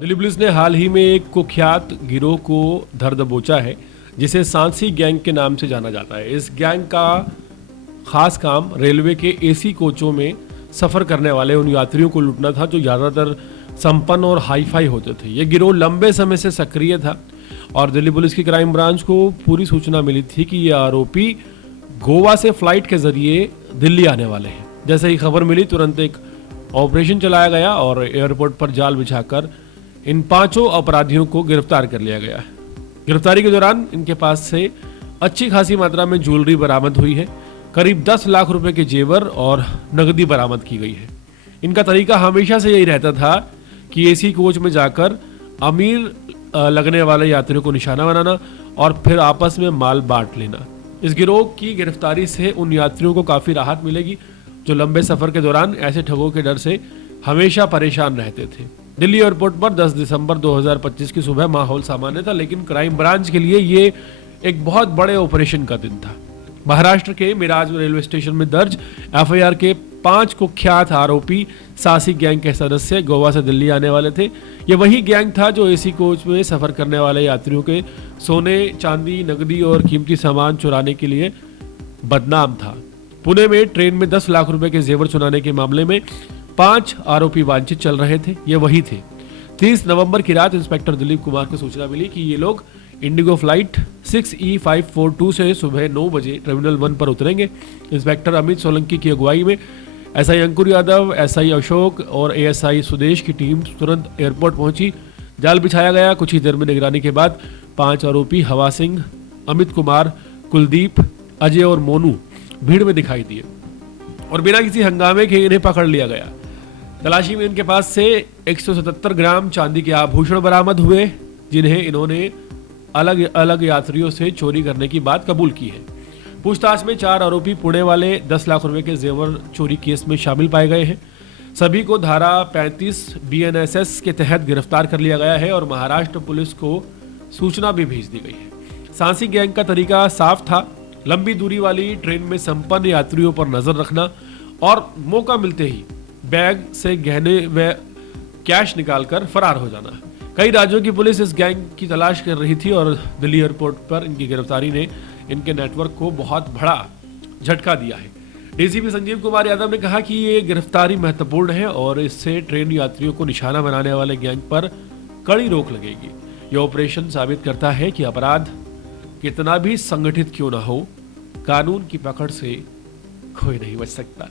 Delhi police ने हाल ही में एक कुख्यात गिरोह को धर दबोचा है जिसे सांसी गैंग के नाम से जाना जाता है। इस गैंग का खास काम रेलवे के एसी कोचों में सफ़र करने वाले उन यात्रियों को लूटना था जो ज़्यादातर संपन्न और हाईफाई होते थे। ये गिरोह लंबे समय से सक्रिय था और दिल्ली पुलिस की क्राइम ब्रांच को पूरी सूचना मिली थी कि ये आरोपी गोवा से फ्लाइट के जरिए दिल्ली आने वाले हैं। जैसे ही खबर मिली तुरंत एक ऑपरेशन चलाया गया और एयरपोर्ट पर जाल बिछाकर इन 5 अपराधियों को गिरफ्तार कर लिया गया है। गिरफ्तारी के दौरान इनके पास से अच्छी खासी मात्रा में ज्वेलरी बरामद हुई है। करीब 10 लाख रुपए के जेवर और नकदी बरामद की गई है। इनका तरीका हमेशा से यही रहता था कि एसी कोच में जाकर अमीर लगने वाले यात्रियों को निशाना बनाना और फिर आपस में माल बांट लेना। इस गिरोह की गिरफ्तारी से उन यात्रियों को काफ़ी राहत मिलेगी जो लंबे सफ़र के दौरान ऐसे ठगों के डर से हमेशा परेशान रहते थे। दिल्ली एयरपोर्ट पर 10 दिसंबर 2025 की सुबह माहौल सामान्य था, लेकिन क्राइम ब्रांच के लिए ये एक बहुत बड़े ऑपरेशन का दिन था। महाराष्ट्र के मिराज रेलवे स्टेशन में दर्ज एफआईआर के 5 कुख्यात आरोपी सासी गैंग के सदस्य गोवा से दिल्ली आने वाले थे। ये वही गैंग था जो एसी कोच में सफर करने वाले यात्रियों के सोने, चांदी, नकदी और कीमती सामान चुराने के लिए बदनाम था। पुणे में ट्रेन में 10 लाख रुपए के जेवर चुराने के मामले में 5 आरोपी वांछित चल रहे थे। ये वही थे। 30 नवंबर की रात इंस्पेक्टर दिलीप कुमार को सूचना मिली कि ये लोग इंडिगो फ्लाइट 6E542 से सुबह 9 बजे टर्मिनल 1 पर उतरेंगे। इंस्पेक्टर अमित सोलंकी की अगुवाई में एसआई अंकुर यादव, एसआई अशोक और एएसआई सुदेश की टीम तुरंत एयरपोर्ट पहुंची। जाल बिछाया गया। कुछ ही देर में निगरानी के बाद 5 आरोपी हवा सिंह, अमित कुमार, कुलदीप, अजय और मोनू भीड़ में दिखाई दिए और बिना किसी हंगामे के इन्हें पकड़ लिया गया। तलाशी में इनके पास से 177 ग्राम चांदी के आभूषण बरामद हुए जिन्हें इन्होंने अलग अलग यात्रियों से चोरी करने की बात कबूल की है। पूछताछ में 4 आरोपी पुणे वाले 10 लाख रुपए के जेवर चोरी केस में शामिल पाए गए हैं। सभी को धारा 35 BNSS के तहत गिरफ्तार कर लिया गया है और महाराष्ट्र पुलिस को सूचना भी भेज दी गई है। सांसी गैंग का तरीका साफ था, लंबी दूरी वाली ट्रेन में संपन्न यात्रियों पर नजर रखना और मौका मिलते ही बैग से गहने व कैश निकालकर फरार हो जाना। कई राज्यों की पुलिस इस गैंग की तलाश कर रही थी और दिल्ली एयरपोर्ट पर इनकी गिरफ्तारी ने इनके नेटवर्क को बहुत बड़ा झटका दिया है। डीसीपी संजीव कुमार यादव ने कहा कि ये गिरफ्तारी महत्वपूर्ण है और इससे ट्रेन यात्रियों को निशाना बनाने वाले गैंग पर कड़ी रोक लगेगी। ये ऑपरेशन साबित करता है कि अपराध कितना भी संगठित क्यों ना हो, कानून की पकड़ से कोई नहीं बच सकता।